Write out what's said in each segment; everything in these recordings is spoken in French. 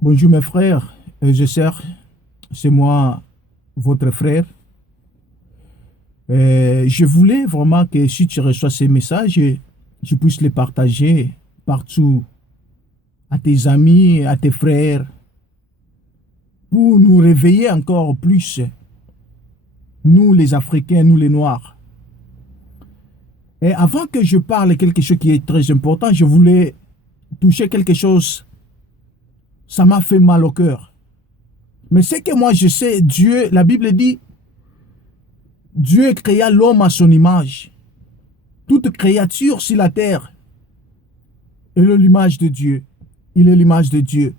Bonjour mes frères et sœurs, c'est moi, votre frère. Je voulais vraiment que si tu reçois ces messages, je puisse les partager partout à tes amis, à tes frères, pour nous réveiller encore plus, nous les Africains, nous les Noirs. Et avant que je parle de quelque chose qui est très important, je voulais toucher quelque chose, ça m'a fait mal au cœur. Mais c'est que moi je sais, Dieu, la Bible dit, Dieu créa l'homme à son image. Toute créature sur la terre est l'image de Dieu. Il est l'image de Dieu.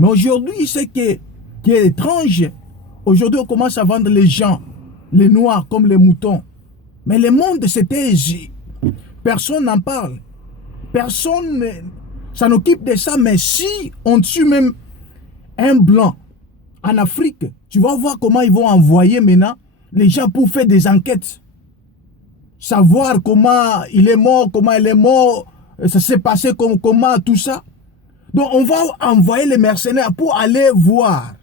Mais aujourd'hui, ce qui est étrange, aujourd'hui on commence à vendre les gens, les noirs comme les moutons. Mais le monde c'était, personne n'en parle. Personne s'en occupe de ça. Mais si on tue même un blanc en Afrique, tu vas voir comment ils vont envoyer maintenant les gens pour faire des enquêtes. Savoir comment il est mort, comment il est mort, ça s'est passé comment, tout ça. Donc on va envoyer les mercenaires pour aller voir.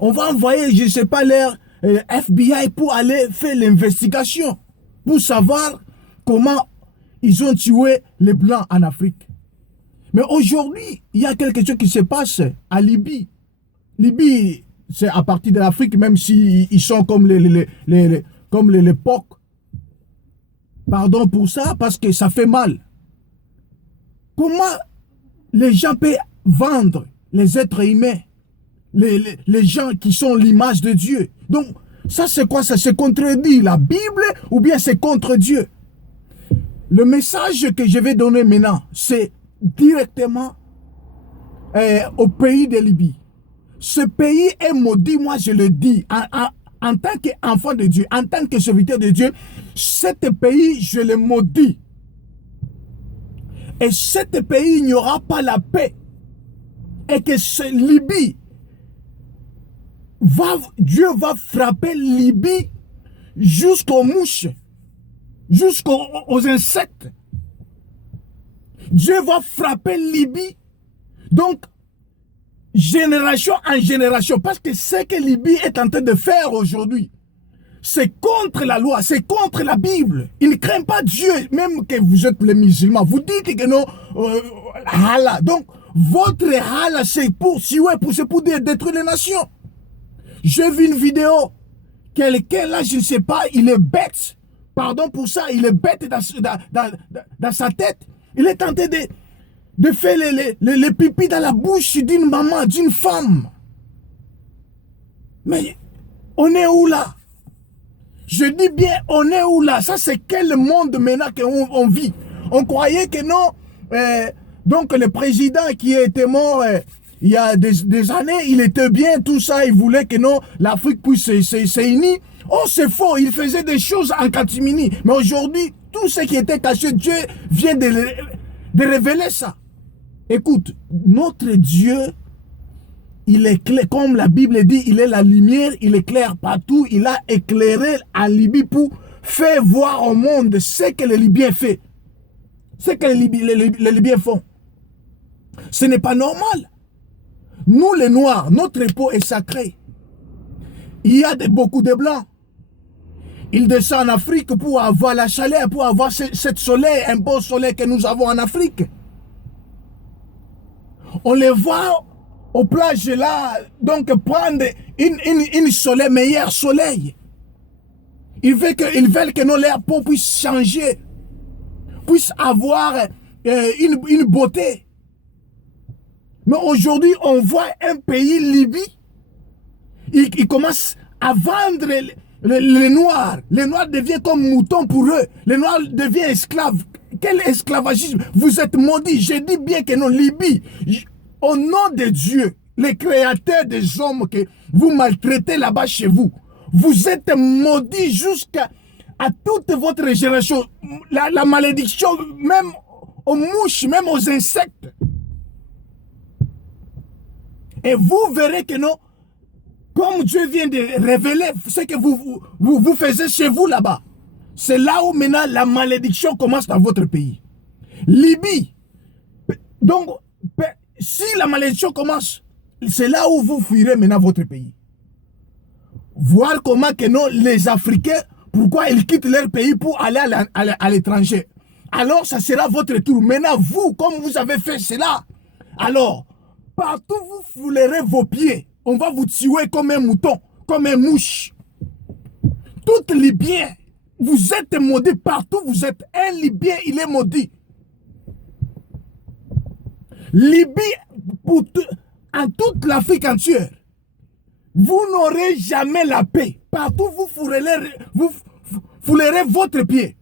On va envoyer, je ne sais pas, leur FBI pour aller faire l'investigation, pour savoir comment ils ont tué les Blancs en Afrique. Mais aujourd'hui, il y a quelque chose qui se passe à Libye. Libye, c'est à partir de l'Afrique, même s'ils sont comme l'époque. Pardon pour ça, parce que ça fait mal. Comment les gens peuvent vendre les êtres humains, les gens qui sont l'image de Dieu? Donc, ça c'est quoi? Ça se contredit la Bible ou bien c'est contre Dieu? Le message que je vais donner maintenant, c'est directement au pays de Libye. Ce pays est maudit, moi je le dis, en tant qu'enfant de Dieu, en tant que serviteur de Dieu, cet pays, je le maudis. Et cet pays, il n'y aura pas la paix. Et que ce Libye, Dieu va frapper Libye jusqu'aux mouches, jusqu'aux insectes. Dieu va frapper Libye. Donc, génération en génération, parce que ce que Libye est en train de faire aujourd'hui, c'est contre la loi, c'est contre la Bible. Ils ne craignent pas Dieu, même que vous êtes les musulmans. Vous dites que non, Allah. Donc, votre Allah, c'est pour détruire les nations. J'ai vu une vidéo, quelqu'un là, je ne sais pas, il est bête. Pardon pour ça, il est bête dans sa tête. Il est tenté de faire les pipis dans la bouche d'une maman, d'une femme. Mais on est où là? Je dis bien, on est où là? Ça, c'est quel monde maintenant qu'on vit? On croyait que non. Donc, le président qui était mort il y a des années, il était bien, tout ça. Il voulait que non, l'Afrique puisse s'unir. Oh, c'est faux. Il faisait des choses en catimini. Mais aujourd'hui, tout ce qui était caché, Dieu vient de révéler ça. Écoute, notre Dieu, il est clair, comme la Bible dit, il est la lumière, il éclaire partout. Il a éclairé à Libye pour faire voir au monde ce que les Libyens font. Ce que les Libyens font. Ce n'est pas normal. Nous, les Noirs, notre peau est sacrée. Il y a beaucoup de Blancs. Ils descendent en Afrique pour avoir la chaleur, pour avoir ce soleil, un beau soleil que nous avons en Afrique. On les voit aux plages là, donc prendre une soleil, meilleur soleil. Ils veulent que leur peau puisse changer, puisse avoir une beauté. Mais aujourd'hui, on voit un pays, Libye, il commence à vendre les Noirs. Les Noirs deviennent comme moutons pour eux. Les Noirs deviennent esclaves. Quel esclavagisme? Vous êtes maudits. Je dis bien que non, Libye, au nom de Dieu, les créateurs des hommes que vous maltraitez là-bas chez vous, vous êtes maudits jusqu'à toute votre génération. La malédiction, même aux mouches, même aux insectes. Et vous verrez que non, comme Dieu vient de révéler ce que vous faisiez chez vous là-bas, c'est là où maintenant la malédiction commence dans votre pays. Libye. Donc, si la malédiction commence, c'est là où vous fuirez maintenant votre pays. Voir comment que non, les Africains, pourquoi ils quittent leur pays pour aller à l'étranger. Alors, ça sera votre tour. Maintenant, vous, comme vous avez fait cela, alors, partout vous foulerez vos pieds. On va vous tuer comme un mouton, comme un mouche. Tout Libyen, vous êtes maudits partout, vous êtes un Libyen, il est maudit. Libye, en toute l'Afrique entière, vous n'aurez jamais la paix. Partout vous foulerez votre pied.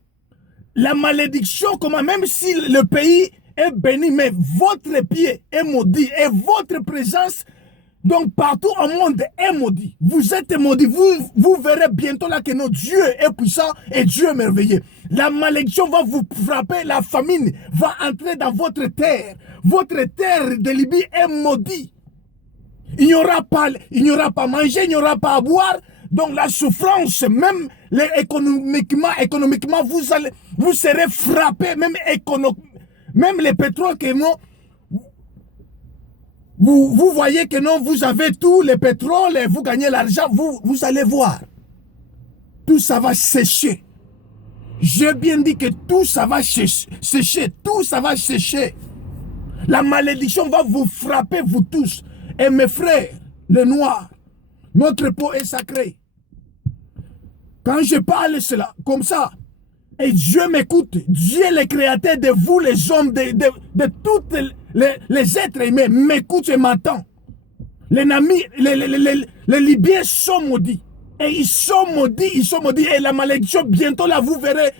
La malédiction, comment, même si le pays est béni, mais votre pied est maudit et votre présence, donc partout au monde, est maudit. Vous êtes maudit. Vous verrez bientôt là que notre Dieu est puissant et Dieu est merveilleux. La malédiction va vous frapper, la famine va entrer dans votre terre. Votre terre de Libye est maudite. Il n'y aura pas à manger, il n'y aura pas à boire. Donc la souffrance, même économiquement, vous serez frappé, même les pétroles que non, vous voyez que non, vous avez tout, le pétrole, et vous gagnez l'argent, vous allez voir. Tout ça va sécher. J'ai bien dit que tout ça va sécher, tout ça va sécher. La malédiction va vous frapper, vous tous. Et mes frères, les noirs, notre peau est sacrée. Quand je parle cela, comme ça, et Dieu m'écoute, Dieu le créateur de vous, les hommes, de tous les êtres humains, m'écoute et m'entend. Les Libyens sont maudits. Et ils sont maudits, Et la malédiction, bientôt là, vous verrez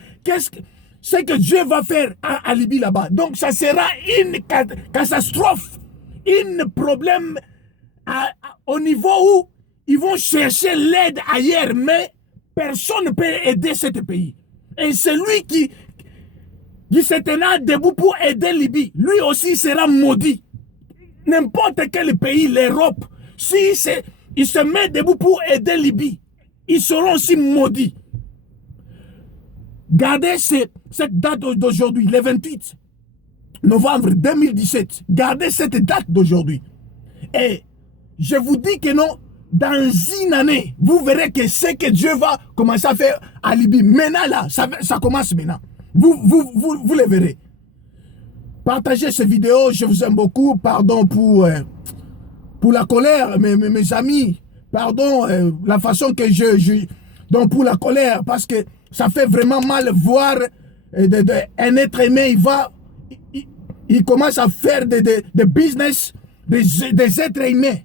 ce que Dieu va faire à Libye là-bas. Donc ça sera une catastrophe, un problème au niveau où ils vont chercher l'aide ailleurs, mais personne ne peut aider ce pays. Et celui qui se tenait debout pour aider Libye, lui aussi sera maudit. N'importe quel pays, l'Europe, s'il se met debout pour aider Libye, ils seront aussi maudits. Gardez cette date d'aujourd'hui, le 28 novembre 2017. Gardez cette date d'aujourd'hui. Et je vous dis que non, dans une année, vous verrez que ce que Dieu va commencer à faire à Libye, maintenant là, ça commence maintenant. Vous le verrez. Partagez cette vidéo, je vous aime beaucoup. Pardon pour la colère, mes amis. Pardon, la façon que donc pour la colère, parce que ça fait vraiment mal voir un être aimé, il commence à faire des business des êtres humains.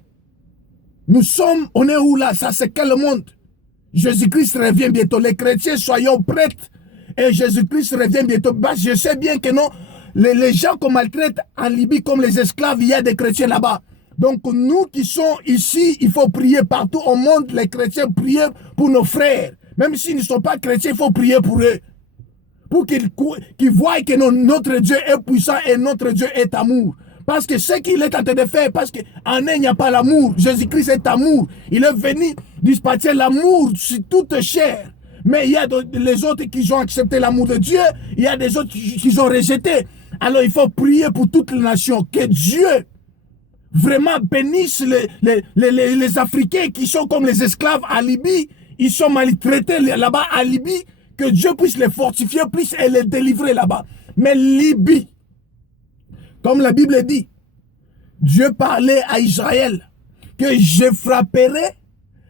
On est où là? Ça c'est quel monde? Jésus-Christ revient bientôt. Les chrétiens, soyons prêts. Et Jésus-Christ revient bientôt. Bah, je sais bien que non, les gens qu'on maltraite en Libye comme les esclaves, il y a des chrétiens là-bas. Donc nous qui sommes ici, il faut prier partout au monde. Les chrétiens prier pour nos frères. Même s'ils ne sont pas chrétiens, il faut prier pour eux. Pour qu'ils voient que notre Dieu est puissant et notre Dieu est amour. Parce que ce qu'il est en train de faire, parce qu'en eux, il n'y a pas l'amour. Jésus-Christ est amour. Il est venu dispatcher l'amour sur toute chair. Mais il y a les autres qui ont accepté l'amour de Dieu. Il y a des autres qui ont rejeté. Alors il faut prier pour toutes les nations. Que Dieu vraiment bénisse les Africains qui sont comme les esclaves à Libye. Ils sont maltraités là-bas à Libye. Que Dieu puisse les fortifier, puisse les délivrer là-bas. Mais Libye, comme la Bible dit, Dieu parlait à Israël que je frapperai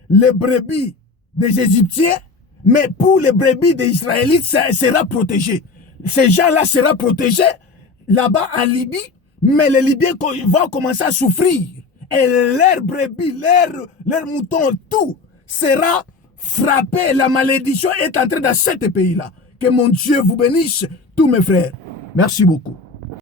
les brebis des Égyptiens, mais pour les brebis des Israélites, ça sera protégé. Ces gens-là seront protégés là-bas en Libye, mais les Libyens vont commencer à souffrir. Et leurs brebis, leurs moutons, tout sera frappé. La malédiction est entrée dans ce pays-là. Que mon Dieu vous bénisse, tous mes frères. Merci beaucoup.